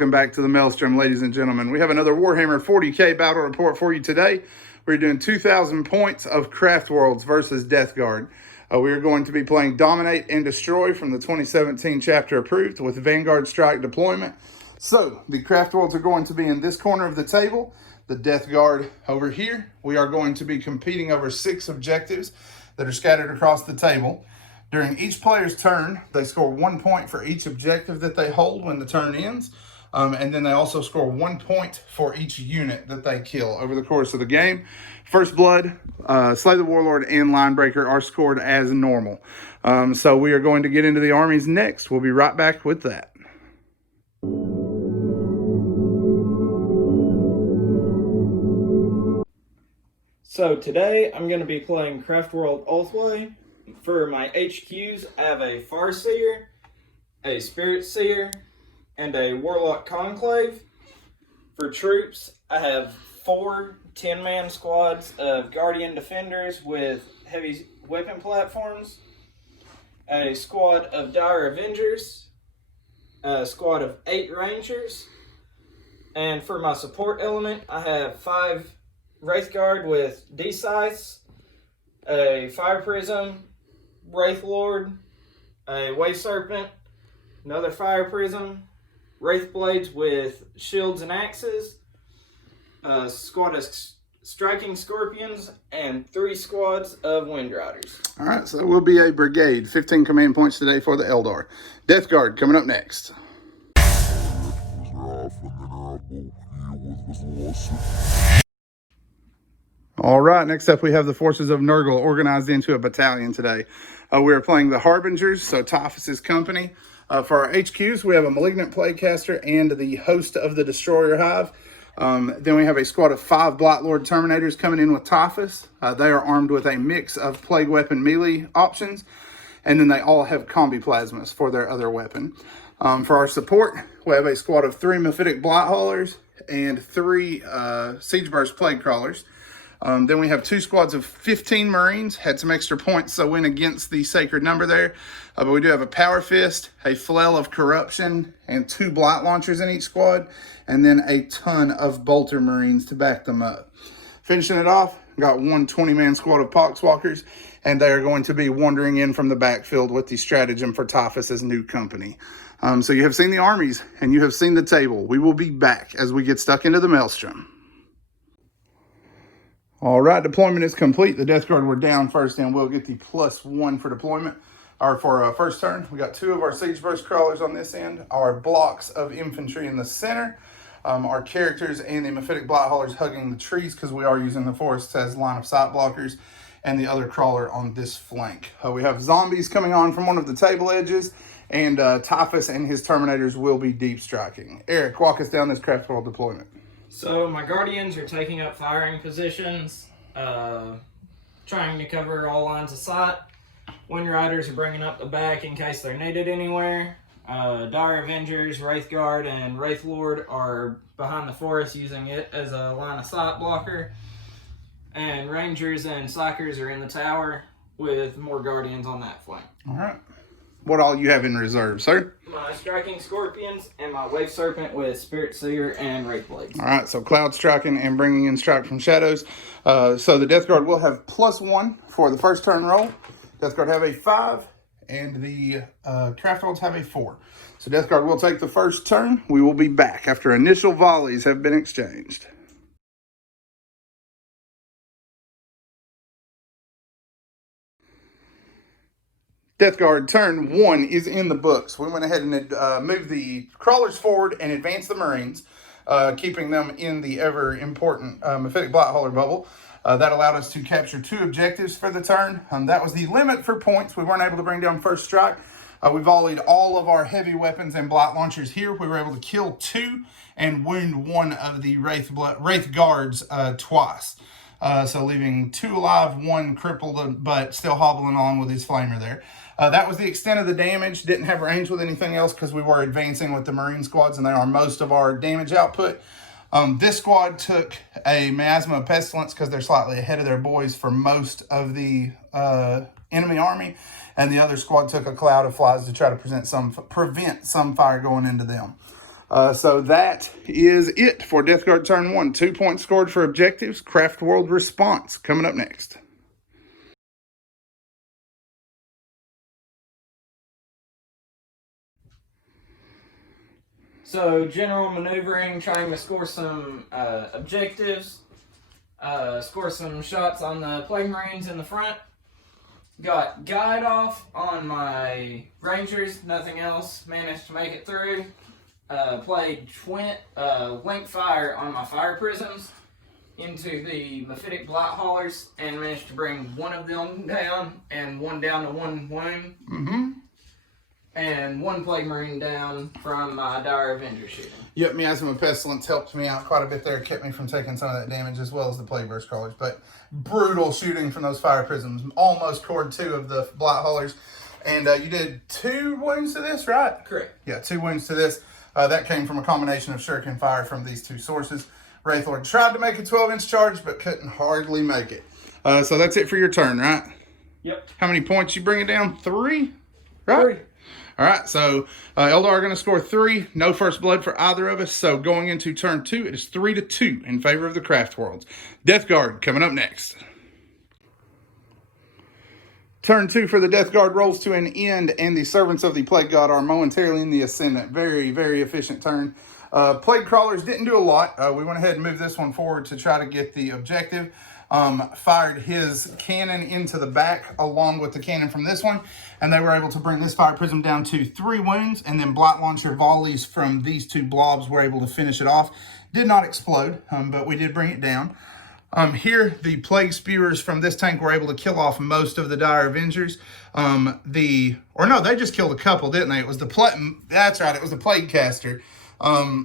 welcome back to the Maelstrom, ladies and gentlemen. We have another Warhammer 40k battle report for you today. We're doing 2,000 points of Craftworlds versus Death Guard. We are going to be playing Dominate and Destroy from the 2017 chapter approved with Vanguard Strike deployment. So, the Craftworlds are going to be in this corner of the table, the Death Guard over here. We are going to be competing over 6 objectives that are scattered across the table. During each player's turn, they score 1 point for each objective that they hold when the turn ends. And then they also score 1 point for each unit that they kill over the course of the game. First Blood, Slay the Warlord, and Linebreaker are scored as normal. So we are going to get into the armies next. We'll be right back with that. So today I'm going to be playing Craftworld Dant'estel. For my HQs, I have a Farseer, a Spirit Seer, and a Warlock Conclave. For troops, I have 4 10-man squads of Guardian Defenders with heavy weapon platforms, a squad of Dire Avengers, a squad of 8 Rangers, and for my support element, I have 5 Wraith Guard with D-Scythes, a Fire Prism, Wraith Lord, a Wave Serpent, another Fire Prism, Wraith Blades with shields and axes, a squad of Striking Scorpions, and 3 squads of Wind Riders. All right, so it will be a brigade. 15 command points today for the Eldar. Death Guard coming up next. All right, next up we have the forces of Nurgle organized into a battalion today. We are playing the Harbingers, so Tophus' company. For our HQs, we have a Malignant Plaguecaster and the host of the Destroyer Hive. Then we have a squad of 5 Blightlord Terminators coming in with Tophus. They are armed with a mix of Plague Weapon melee options, and then they all have Combi Plasmas for their other weapon. For our support, we have a squad of 3 Mephitic Blighthaulers and 3 Siege Burst Plague Crawlers. Then we have 2 squads of 15 Marines. Had some extra points, so went against the sacred number there. But we do have a Power Fist, a Flail of Corruption, and 2 Blight Launchers in each squad, and then a ton of Bolter Marines to back them up. Finishing it off, got 1 20-man squad of Poxwalkers, and they are going to be wandering in from the backfield with the stratagem for Tophus' new company. So you have seen the armies, and you have seen the table. We will be back as we get stuck into the Maelstrom. All right, deployment is complete. The Death Guard were down first, and we'll get the +1 for deployment. Or for first turn, we got 2 of our Siege Burst Crawlers on this end, our blocks of infantry in the center, our characters and the Mephitic Blighthaulers hugging the trees because we are using the forests as line of sight blockers, and the other crawler on this flank. We have zombies coming on from one of the table edges, and Tophus and his Terminators will be deep striking. Eric, walk us down this Craftworld deployment. So my Guardians are taking up firing positions, trying to cover all lines of sight. Wind Riders are bringing up the back in case they're needed anywhere. Dire Avengers, Wraith Guard, and Wraith Lord are behind the forest using it as a line of sight blocker. And Rangers and Psychers are in the tower with more Guardians on that flank. All right. What all you have in reserve, sir? My Striking Scorpions and my Wave Serpent with Spirit Seer and Wraith Blades. All right, so Cloud Striking and bringing in Strike from Shadows. So the Death Guard will have +1 for the first turn roll. Death Guard have a 5, and the Craftworlds have a 4. So Death Guard will take the first turn. We will be back after initial volleys have been exchanged. Death Guard turn 1 is in the books. We went ahead and moved the crawlers forward and advanced the Marines, keeping them in the ever important Mephitic Blighthauler bubble. That allowed us to capture 2 objectives for the turn. That was the limit for points. We weren't able to bring down first strike. We volleyed all of our heavy weapons and Blight Launchers here. We were able to kill 2 and wound 1 of the Wraith Guards twice. So leaving 2 alive, 1 crippled, but still hobbling along with his flamer there. That was the extent of the damage. Didn't have range with anything else because we were advancing with the Marine squads, and they are most of our damage output. This squad took a Miasma of Pestilence because they're slightly ahead of their boys for most of the enemy army, and the other squad took a Cloud of Flies to try to prevent some fire going into them. So that is it for Death Guard turn 1. 2 points scored for objectives. Craftworld response coming up next. So general maneuvering, trying to score some objectives, score some shots on the Plague Marines in the front. Got guide off on my Rangers, nothing else. Managed to make it through. Played link fire on my fire prisms into the mephitic blight haulers and managed to bring one of them down and one down to one wound. And one Plague Marine down from my Dire Avenger shooting. Yep, Miasma Pestilence helped me out quite a bit there. Kept me from taking some of that damage as well as the Plague Burst Crawlers. But brutal shooting from those fire prisms. Almost cored 2 of the blight haulers. And you did 2 wounds to this, right? Correct. Yeah, 2 wounds to this. That came from a combination of shuriken fire from these 2 sources. Wraithlord tried to make a 12-inch charge, but couldn't hardly make it. So that's it for your turn, right? Yep. How many points you bringing down? 3? Right? 3. All right, so Eldar are going to score 3. No first blood for either of us. So going into turn 2, it is 3-2 in favor of the Craftworlds. Death Guard coming up next. Turn 2 for the Death Guard rolls to an end, and the Servants of the Plague God are momentarily in the ascendant. Very, very efficient turn. Plague Crawlers didn't do a lot. We went ahead and moved this one forward to try to get the objective. Fired his cannon into the back along with the cannon from this one, and they were able to bring this fire prism down to 3 wounds, and then blight launcher volleys from these 2 blobs were able to finish it off. Did not explode, but we did bring it down. Here, the Plague Spewers from this tank were able to kill off most of the Dire Avengers. They just killed a couple, didn't they? It was that's right, it was the Plague Caster.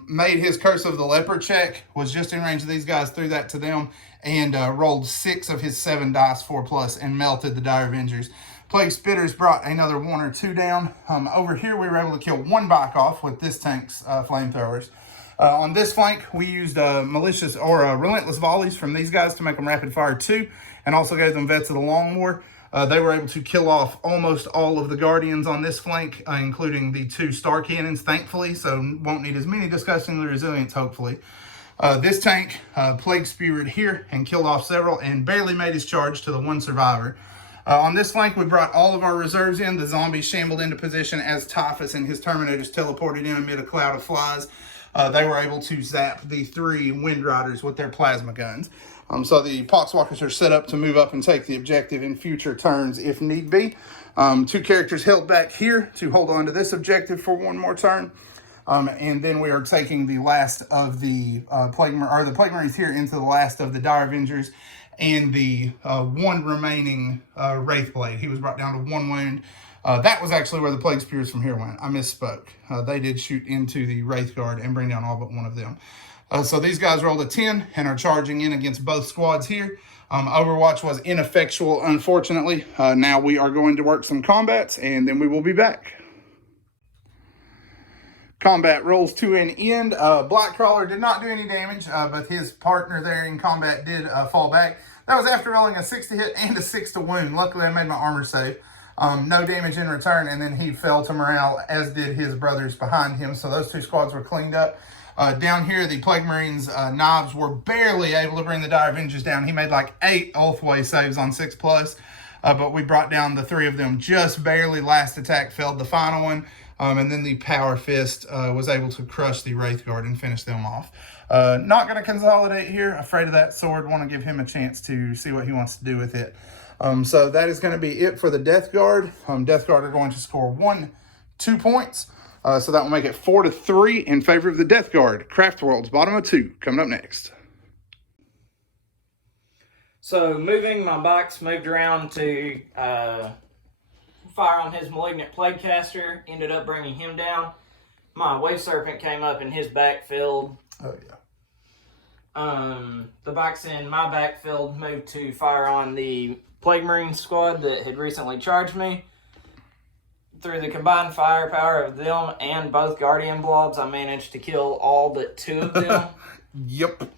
Made his Curse of the Leper check, was just in range of these guys, threw that to them, and rolled 6 of his 7 dice, 4+, and melted the Dire Avengers. Plague Spitters brought another 1 or 2 down. Over here, we were able to kill 1 bike off with this tank's flamethrowers. On this flank, we used relentless volleys from these guys to make them rapid fire 2, and also gave them Vets of the Long War. They were able to kill off almost all of the Guardians on this flank, including the 2 Star Cannons, thankfully, so won't need as many Disgustingly Resilience, hopefully. This tank Plague Speared here and killed off several and barely made his charge to the 1 survivor. On this flank, we brought all of our reserves in. The zombies shambled into position as Typhus and his Terminators teleported in amid a cloud of flies. They were able to zap the 3 Wind Riders with their plasma guns. So the Poxwalkers are set up to move up and take the objective in future turns if need be. 2 characters held back here to hold on to this objective for 1 more turn. And then we are taking the last of the Plague Marines here into the last of the Dire Avengers and the 1 remaining Wraithblade. He was brought down to 1 wound. That was actually where the Plague Spears from here went. I misspoke. They did shoot into the Wraith Guard and bring down all but 1 of them. So these guys rolled a 10 and are charging in against both squads here. Overwatch was ineffectual, unfortunately. Now we are going to work some combats, and then we will be back. Combat rolls to an end. Blightcrawler did not do any damage, but his partner there in combat did fall back. That was after rolling a 6 to hit and a 6 to wound. Luckily, I made my armor save. No damage in return, and then he fell to morale, as did his brothers behind him. So those 2 squads were cleaned up. Down here, the Plague Marines' knives were barely able to bring the Dire Avengers down. He made like 8 Ulthway saves on 6+, but we brought down the 3 of them just barely. Last attack failed the final one, and then the Power Fist was able to crush the Wraith Guard and finish them off. Not going to consolidate here. Afraid of that sword. Want to give him a chance to see what he wants to do with it. So that is going to be it for the Death Guard. Death Guard are going to score 2 points. So that will make it 4-3 in favor of the Death Guard. Craftworlds, bottom of 2, coming up next. So moving my bikes, moved around to fire on his Malignant Plaguecaster, ended up bringing him down. My Wave Serpent came up in his backfield. Oh, yeah. The bikes in my backfield moved to fire on the Plague Marine squad that had recently charged me. Through the combined firepower of them and both Guardian blobs, I managed to kill all but 2 of them. Yep.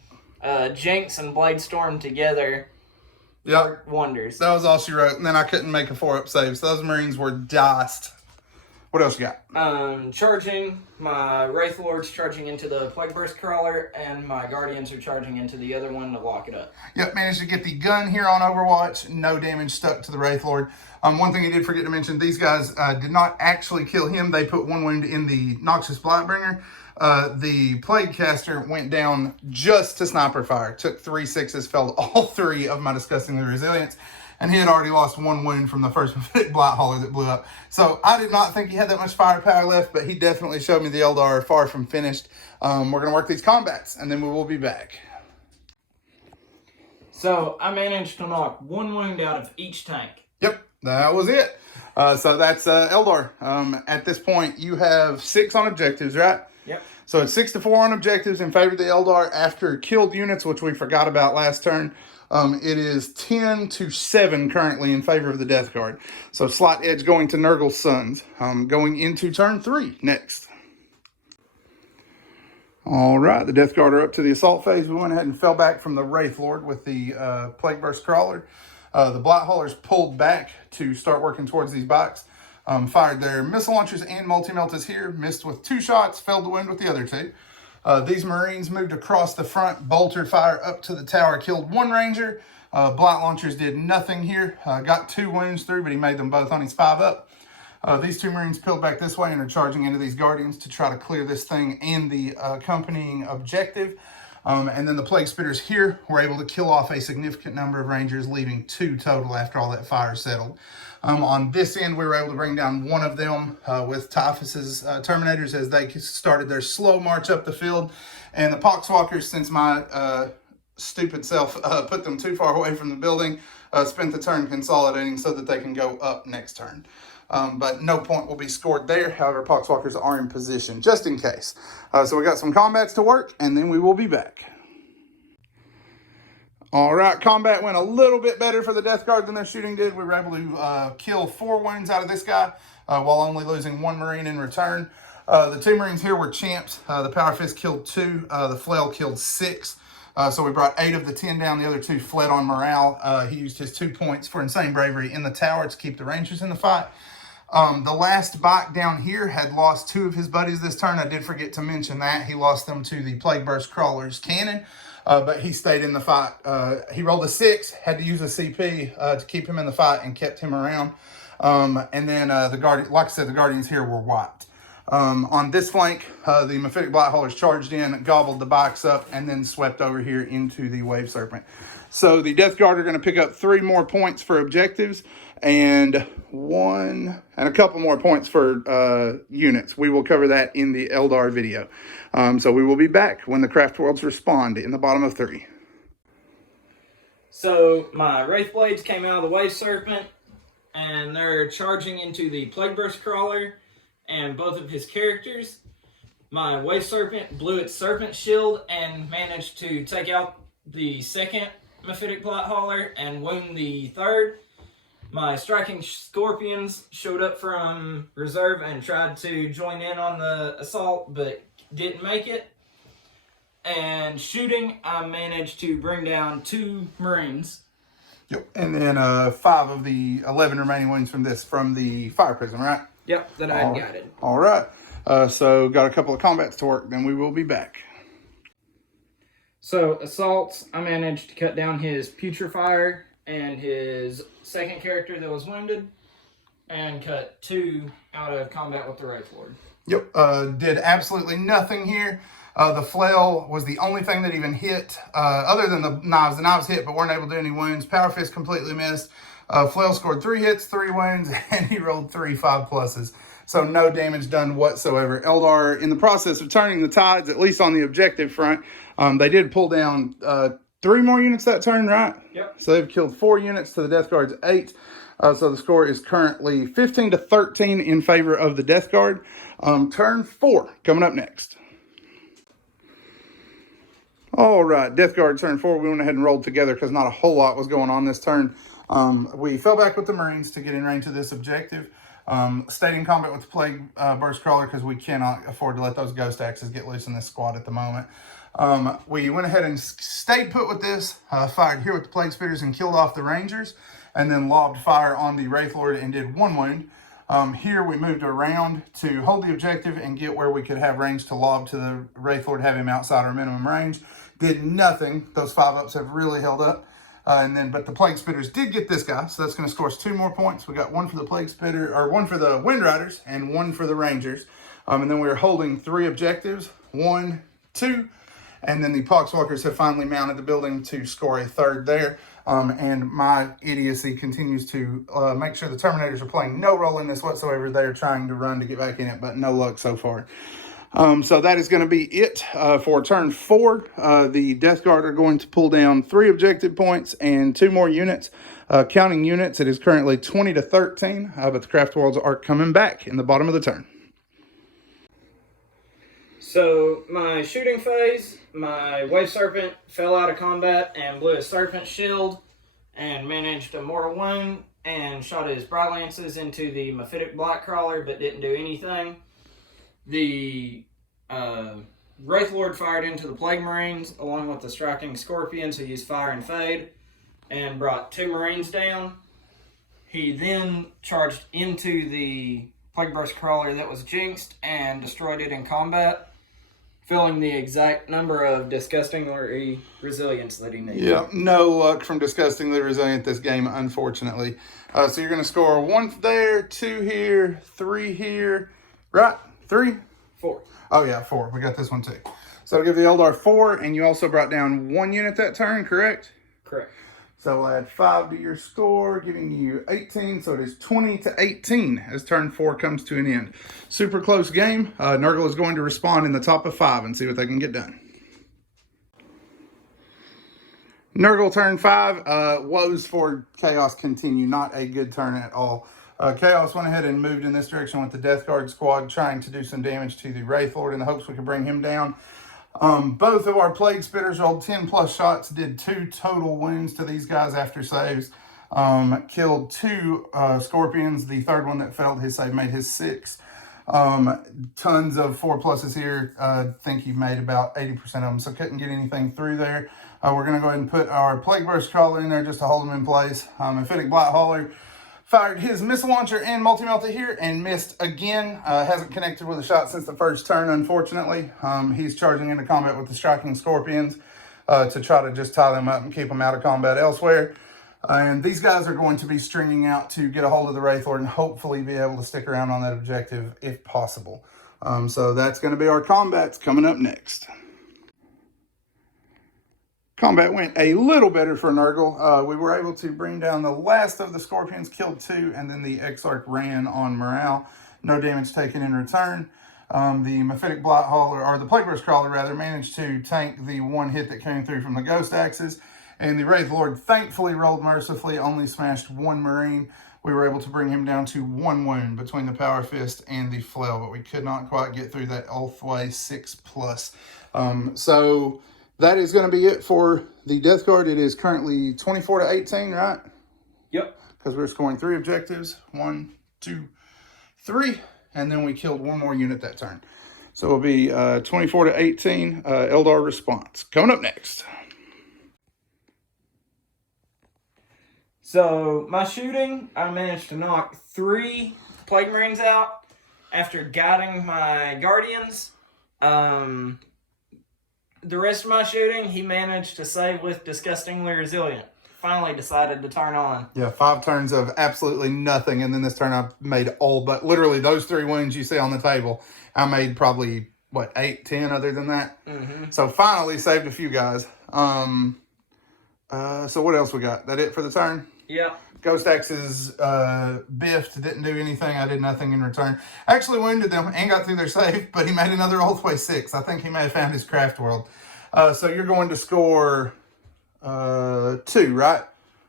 Jinx and Bladestorm together worked wonders. That was all she wrote, and then I couldn't make a 4-up save, so those Marines were diced. What else you got? Charging. My Wraith Lord's charging into the Plague Burst Crawler, and my Guardians are charging into the other one to lock it up. Yep, managed to get the gun here on Overwatch. No damage stuck to the Wraith Lord. One thing I did forget to mention, these guys did not actually kill him. They put one wound in the Noxious Blightbringer. The Plague Caster went down just to sniper fire. Took 3 6s, felled all 3 of my Disgustingly Resilience. And he had already lost 1 wound from the first Blight Hauler that blew up. So I did not think he had that much firepower left, but he definitely showed me the Eldar far from finished. We're going to work these combats, and then we will be back. So I managed to knock 1 wound out of each tank. Yep, that was it. So that's Eldar. At this point, you have 6 on objectives, right? Yep. So it's 6-4 on objectives in favor of the Eldar after killed units, which we forgot about last turn. It is 10-7 currently in favor of the Death Guard. So slight edge going to Nurgle's sons. Going into turn 3 next. All right, the Death Guard are up to the assault phase. We went ahead and fell back from the Wraith Lord with the Plague Burst Crawler. The Blight Haulers pulled back to start working towards these bikes. Fired their missile launchers and multi-meltas here. Missed with 2 shots, failed to wound with the other 2. These Marines moved across the front, bolted fire up to the tower, killed 1 Ranger. Blight launchers did nothing here. Got 2 wounds through, but he made them both on his 5-up. These 2 Marines peeled back this way and are charging into these Guardians to try to clear this thing and the accompanying objective. And then the Plague Spitters here were able to kill off a significant number of Rangers, leaving 2 total after all that fire settled. On this end, we were able to bring down 1 of them with Typhus's Terminators as they started their slow march up the field. And the Poxwalkers, since my stupid self put them too far away from the building, spent the turn consolidating so that they can go up next turn. But no point will be scored there. However, Poxwalkers are in position, just in case. So we got some combats to work, and then we will be back. All right, combat went a little bit better for the Death Guard than their shooting did. We were able to kill 4 wounds out of this guy while only losing 1 Marine in return. The 2 Marines here were champs. The Power Fist killed 2. The Flail killed 6. So we brought 8 of the 10 down. The other 2 fled on morale. He used his 2 points for insane bravery in the tower to keep the Rangers in the fight. The last bike down here had lost 2 of his buddies this turn. I did forget to mention that. He lost them to the Plague Burst Crawler's cannon. But he stayed in the fight. He rolled a 6, had to use a CP to keep him in the fight and kept him around. And then the Guardian, like I said, the Guardians here were wiped. On this flank, the Mephitic Blight Haulers charged in, gobbled the bikes up, and then swept over here into the Wave Serpent. So the Death Guard are going to pick up 3 more points for objectives and a couple more points for units. We will cover that in the Eldar video. So we will be back when the Craftworlds respond in the bottom of 3. So my Wraith Blades came out of the Wave Serpent, and they're charging into the Plague Burst Crawler and both of his characters. My Wave Serpent blew its Serpent Shield and managed to take out the 2nd Mephitic Blight Hauler and wound the 3rd. My Striking Scorpions showed up from reserve and tried to join in on the assault, but didn't make it. And shooting, I managed to bring down 2 Marines. Yep, and then 5 of the 11 remaining wounds from the Fire Prism, right? Yep, that I had guided. All right, so got a couple of combats to work, then we will be back. So, assaults, I managed to cut down his Putrefier and his 2nd character that was wounded, and cut 2 out of combat with the Wraith Lord. Yep, did absolutely nothing here. The Flail was the only thing that even hit, other than the knives. The knives hit, but weren't able to do any wounds. Power Fist completely missed. Flail scored 3 hits, 3 wounds, and he rolled 3 5+. So no damage done whatsoever. Eldar, in the process of turning the tides, at least on the objective front, they did pull down 3 more units that turn, right? Yep. So they've killed 4 units to the Death Guard's 8. So the score is currently 15-13 in favor of the Death Guard. Turn 4 coming up next. All right, Death Guard turn 4. We went ahead and rolled together because not a whole lot was going on this turn. We fell back with the Marines to get in range of this objective. Stayed in combat with the Plague Burst Crawler because we cannot afford to let those Ghost Axes get loose in this squad at the moment. We went ahead and stayed put with this, fired here with the Plague Spitters and killed off the Rangers, and then lobbed fire on the Wraith Lord and did 1 wound. Here we moved around to hold the objective and get where we could have range to lob to the Wraith Lord, have him outside our minimum range. Did nothing. Those 5-ups have really held up. But the Plague Spitters did get this guy, so that's going to score us 2 more points. We got 1 for the Plague Spitter, or 1 for the Wind Riders, and 1 for the Rangers. And then we are holding 3 objectives, 1, 2, and then the Poxwalkers have finally mounted the building to score a 3rd there. And my idiocy continues to make sure the Terminators are playing no role in this whatsoever. They're trying to run to get back in it, but no luck so far. So that is going to be it for turn 4. The Death Guard are going to pull down 3 objective points and 2 more units. Counting units, it is currently 20 to 13, but the Craftworlds are coming back in the bottom of the turn. So my shooting phase, my Wave Serpent fell out of combat and blew a Serpent Shield and managed a mortal wound and shot his Bright Lances into the Mephitic Blightcrawler but didn't do anything. The Wraith Lord fired into the Plague Marines along with the Striking Scorpions who used Fire and Fade and brought 2 Marines down. He then charged into the Plague Burst Crawler that was jinxed and destroyed it in combat, filling the exact number of Disgustingly Resilience that he needed. Yeah, no luck from Disgustingly Resilient this game, unfortunately. So you're going to score 1 there, 2 here, 3 here, right? 3? 4. Oh, yeah, 4. We got this one, too. So I'll give the Eldar 4, and you also brought down 1 unit that turn, correct? Correct. So we'll add 5 to your score, giving you 18. So it is 20 to 18 as turn 4 comes to an end. Super close game. Nurgle is going to respond in the top of 5 and see what they can get done. Nurgle turn 5. Woes for Chaos continue. Not a good turn at all. Chaos went ahead and moved in this direction with the Death Guard squad, trying to do some damage to the Wraith Lord in the hopes we could bring him down. Both of our Plague Spitters rolled 10 plus shots, did 2 total wounds to these guys after saves. Killed 2 Scorpions. The 3rd one that failed his save made his 6. Tons of 4 pluses here. I think he made about 80% of them, so couldn't get anything through there. We're going to go ahead and put our Plague Burst Crawler in there just to hold him in place. Mephitic Blight Hauler fired his missile launcher and multi-melta here and missed again. Hasn't connected with a shot since the first turn, unfortunately. He's charging into combat with the Striking Scorpions to try to just tie them up and keep them out of combat elsewhere. And these guys are going to be stringing out to get a hold of the Wraith Lord and hopefully be able to stick around on that objective if possible. So that's going to be our combats coming up next. Combat went a little better for Nurgle. We were able to bring down the last of the Scorpions, killed 2, and then the Exarch ran on morale. No damage taken in return. The Mephitic Blight Hauler, or the Plague Burst Crawler rather, managed to tank the 1 hit that came through from the Ghost Axes. And the Wraith Lord thankfully rolled mercifully, only smashed 1 Marine. We were able to bring him down to 1 wound between the Power Fist and the Flail, but we could not quite get through that Ulthway 6+. So that is going to be it for the Death Guard. It is currently 24 to 18, right? Yep. Because we're scoring 3 objectives. 1, 2, 3. And then we killed 1 more unit that turn. So it'll be 24 to 18, Eldar response. Coming up next. So my shooting, I managed to knock 3 Plague Marines out after guiding my Guardians. The rest of my shooting, he managed to save with Disgustingly Resilient. Finally decided to turn on. Yeah, 5 turns of absolutely nothing, and then this turn I made all but literally those 3 wounds you see on the table. I made probably, 8, 10 other than that? Mm-hmm. So finally saved a few guys. So what else we got? That it for the turn? Yeah. Ghost Axes biffed, didn't do anything. I did nothing in return. Actually wounded them and got through their save, but he made another Ulthway 6. I think he may have found his Craftworld. So you're going to score 2, right?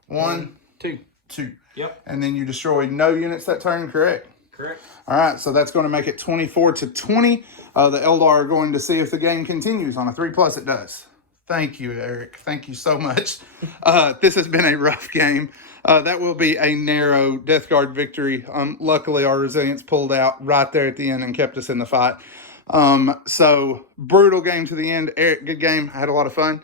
1, 2. 2. Yep. And then you destroyed no units that turn, correct? Correct. All right, so that's going to make it 24 to 20. The Eldar are going to see if the game continues. On a 3+, it does. Thank you, Eric. Thank you so much. This has been a rough game. That will be a narrow Death Guard victory. Luckily, our Resilience pulled out right there at the end and kept us in the fight. So, brutal game to the end. Eric, good game. I had a lot of fun.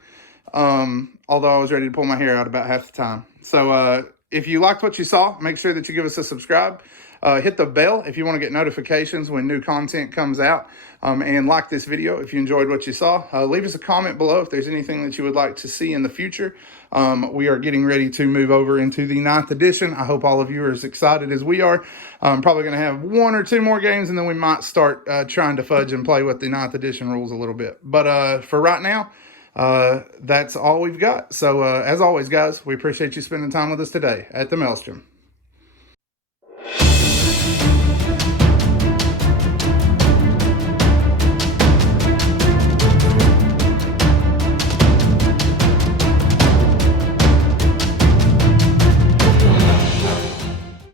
Although I was ready to pull my hair out about half the time. So, if you liked what you saw, make sure that you give us a subscribe. Hit the bell if you want to get notifications when new content comes out. And like this video if you enjoyed what you saw. Leave us a comment below if there's anything that you would like to see in the future. We are getting ready to move over into the 9th edition. I hope all of you are as excited as we are. I'm probably going to have 1 or 2 more games, and then we might start trying to fudge and play with the 9th edition rules a little bit. But for right now, that's all we've got. So as always, guys, we appreciate you spending time with us today at the Maelstrom.